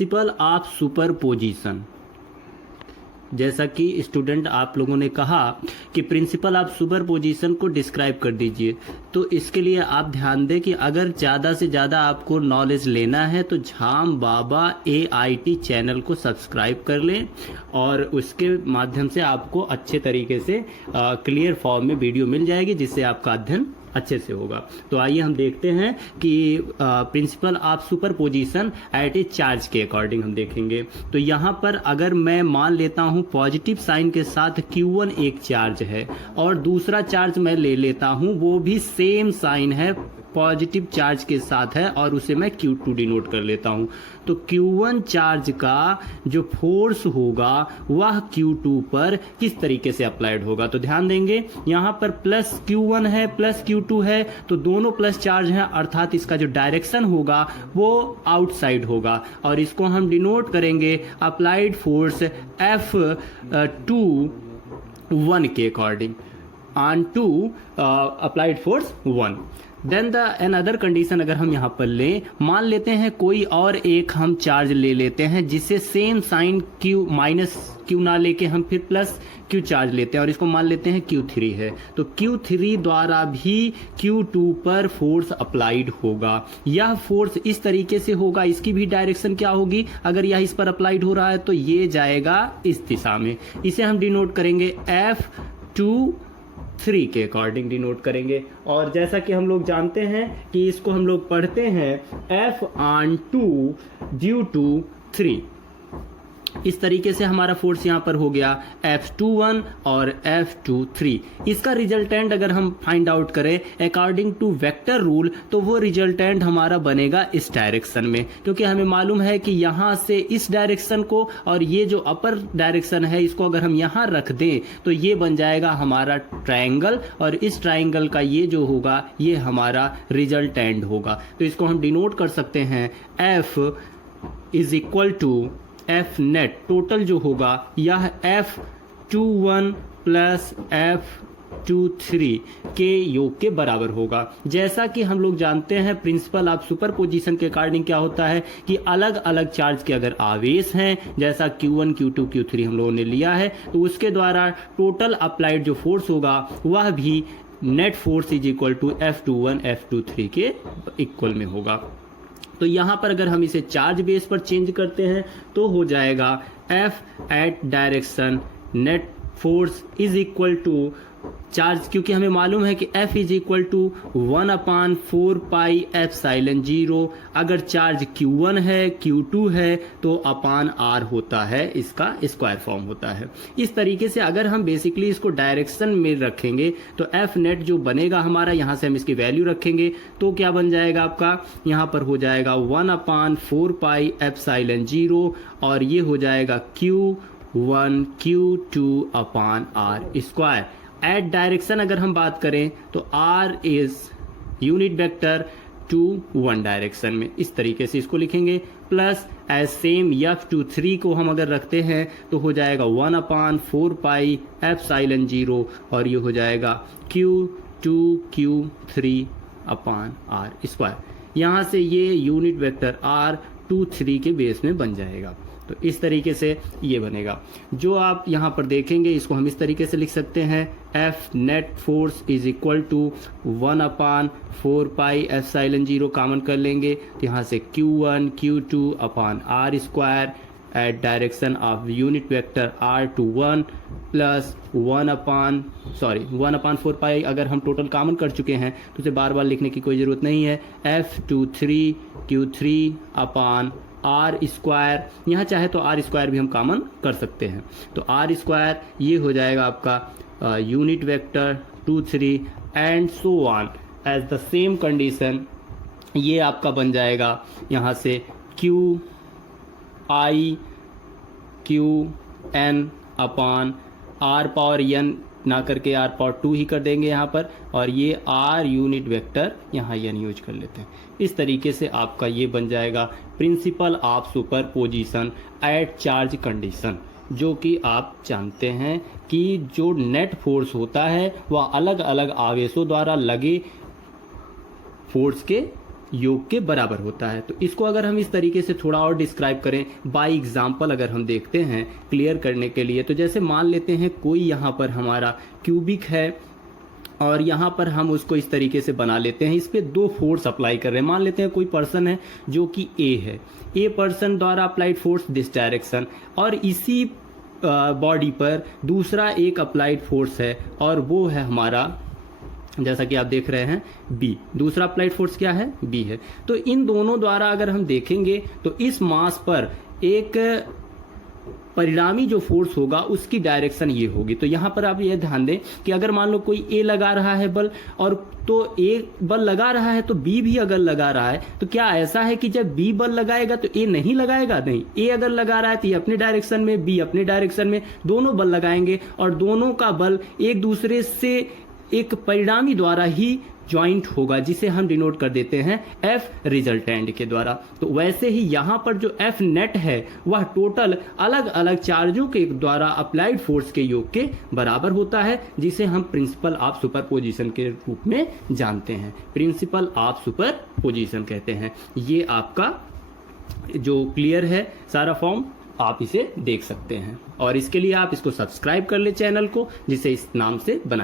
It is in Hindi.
Principal of superposition. जैसा कि स्टूडेंट आप लोगों ने कहा कि प्रिंसिपल ऑफ सुपरपोजिशन को डिस्क्राइब कर दीजिए, तो इसके लिए आप ध्यान दें कि अगर ज़्यादा से ज़्यादा आपको नॉलेज लेना है तो झाम बाबा AIT चैनल को सब्सक्राइब कर लें और उसके माध्यम से आपको अच्छे तरीके से क्लियर फॉर्म में वीडियो मिल जाएगी, जिससे आपका अध्ययन अच्छे से होगा। तो आइए हम देखते हैं कि principle of superposition at a charge के अकॉर्डिंग हम देखेंगे। तो यहाँ पर अगर मैं मान लेता हूँ पॉजिटिव साइन के साथ Q1 एक चार्ज है और दूसरा चार्ज मैं ले लेता हूँ वो भी सेम साइन है, पॉजिटिव चार्ज के साथ है और उसे मैं Q2 डिनोट कर लेता हूँ। तो Q1 चार्ज का जो फोर्स होगा वह Q2 पर किस तरीके से अप्लाइड होगा, तो ध्यान देंगे यहाँ पर प्लस Q1 है प्लस Q2 है, तो दोनों प्लस चार्ज हैं, अर्थात इसका जो डायरेक्शन होगा वो आउटसाइड होगा और इसको हम डिनोट करेंगे अप्लाइड फोर्स F2 1 के according on to applied force 1। Then the another condition अगर हम यहाँ पर लें, मान लेते हैं कोई और एक हम चार्ज ले लेते हैं जिससे same sign Q minus Q ना लेके हम फिर प्लस Q चार्ज लेते हैं और इसको मान लेते हैं Q3 है, तो Q3 द्वारा भी Q2 पर फोर्स अप्लाइड होगा। यह फोर्स इस तरीके से होगा, इसकी भी डायरेक्शन क्या होगी, अगर यह इस पर अप्लाइड हो रहा है तो ये जाएगा इस दिशा में, इसे हम डिनोट करेंगे F2 3 के अकॉर्डिंग डिनोट करेंगे। और जैसा कि हम लोग जानते हैं कि इसको हम लोग पढ़ते हैं F/2 ड्यू टू 3। इस तरीके से हमारा फोर्स यहाँ पर हो गया F21 और F23। इसका रिजल्टेंट अगर हम फाइंड आउट करें अकॉर्डिंग टू वेक्टर रूल, तो वो रिजल्टेंट हमारा बनेगा इस डायरेक्शन में, क्योंकि हमें मालूम है कि यहाँ से इस डायरेक्शन को और ये जो अपर डायरेक्शन है इसको अगर हम यहाँ रख दें तो ये बन जाएगा हमारा ट्रायंगल और इस ट्रायंगल का ये जो होगा ये हमारा रिजल्टेंट होगा। तो इसको हम डिनोट कर सकते हैं F is equal to F net, total जो होगा यह F21 प्लस F23 के योग के बराबर होगा। जैसा कि हम लोग जानते हैं प्रिंसिपल ऑफ सुपरपोजिशन के अकॉर्डिंग क्या होता है कि अलग अलग चार्ज के अगर आवेश हैं, जैसा Q1 Q2 Q3 हम लोगों ने लिया है, तो उसके द्वारा टोटल अप्लाइड जो फोर्स होगा वह भी net force is equal to F21 F23 के इक्वल में होगा। तो यहाँ पर अगर हम इसे चार्ज बेस पर चेंज करते हैं तो हो जाएगा F at direction net force is equal to charge, क्योंकि हमें मालूम है कि F is equal to 1/4 pi epsilon 0। अगर चार्ज Q1 है Q2 है तो अपान R होता है, इसका स्क्वायर फॉर्म होता है। इस तरीके से अगर हम बेसिकली इसको डायरेक्शन में रखेंगे तो F नेट जो बनेगा हमारा, यहाँ से हम इसकी वैल्यू रखेंगे तो क्या बन जाएगा आपका, यहाँ पर हो जाएगा 1/4 पाई एप्सिलॉन 0 और ये हो जाएगा Q1 Q2 upon R square. At direction अगर हम बात करें तो R is unit vector to 1 direction में, इस तरीके से इसको लिखेंगे। प्लस एज सेम F23 को हम अगर रखते हैं तो हो जाएगा 1/4 पाई एप्सिलॉन 0 और ये हो जाएगा Q2 Q3 अपान R स्क्वायर। यहाँ से ये यूनिट वेक्टर R23 के बेस में बन जाएगा। तो इस तरीके से ये बनेगा। जो आप यहाँ पर देखेंगे इसको हम इस तरीके से लिख सकते हैं F net force is equal to 1/4 pi epsilon 0 common कर लेंगे तो यहाँ से Q1 Q2 upon R square at direction of unit vector R21 plus 1/4 pi. अगर हम टोटल कॉमन कर चुके हैं तो उसे बार बार लिखने की कोई ज़रूरत नहीं है। F23 Q3 अपान R स्क्वायर, यहाँ चाहे तो R स्क्वायर भी हम कॉमन कर सकते हैं। तो R स्क्वायर ये हो जाएगा आपका unit vector 2 3 and so on as the same condition. ये आपका बन जाएगा यहाँ से QI QN upon R power N ना करके R पावर 2 ही कर देंगे यहाँ पर, और ये R यूनिट वेक्टर यहाँ N यूज कर लेते हैं। इस तरीके से आपका ये बन जाएगा principle of superposition at charge condition, जो कि आप जानते हैं कि जो नेट फोर्स होता है वह अलग अलग आवेशों द्वारा लगे फोर्स के योग के बराबर होता है। तो इसको अगर हम इस तरीके से थोड़ा और डिस्क्राइब करें बाय एग्जांपल अगर हम देखते हैं क्लियर करने के लिए, तो जैसे मान लेते हैं कोई यहाँ पर हमारा क्यूबिक है और यहाँ पर हम उसको इस तरीके से बना लेते हैं, इस पे दो फोर्स अप्लाई कर रहे हैं। मान लेते हैं कोई पर्सन है जो कि ए है, ए पर्सन द्वारा अप्लाइड फोर्स दिस डायरेक्शन, और इसी बॉडी पर दूसरा एक अप्लाइड फोर्स है और वो है हमारा, जैसा कि आप देख रहे हैं, बी। दूसरा अप्लाइड फोर्स क्या है? बी है। तो इन दोनों द्वारा अगर हम देखेंगे तो इस मास पर एक परिणामी जो फोर्स होगा उसकी डायरेक्शन ये होगी। तो यहाँ पर आप ये ध्यान दें कि अगर मान लो कोई ए लगा रहा है बल, और तो ए बल लगा रहा है तो बी भी अगर लगा रहा है, तो क्या ऐसा है कि जब बी बल लगाएगा तो ए नहीं लगाएगा? नहीं। ए अगर लगा रहा है तो ये अपने डायरेक्शन में, बी अपने डायरेक्शन में, दोनों बल लगाएंगे और दोनों का बल एक दूसरे से एक परिणामी द्वारा ही ज्वाइंट होगा, जिसे हम डिनोट कर देते हैं एफ रिजल्टेंट के द्वारा। तो वैसे ही यहाँ पर जो एफ नेट है वह टोटल अलग अलग चार्जों के द्वारा अप्लाइड फोर्स के योग के बराबर होता है, जिसे हम प्रिंसिपल ऑफ सुपरपोजिशन के रूप में जानते हैं। प्रिंसिपल ऑफ सुपरपोजिशन कहते हैं। ये आपका जो क्लियर है सारा फॉर्म, आप इसे देख सकते हैं और इसके लिए आप इसको सब्सक्राइब कर ले चैनल को, जिसे इस नाम से बना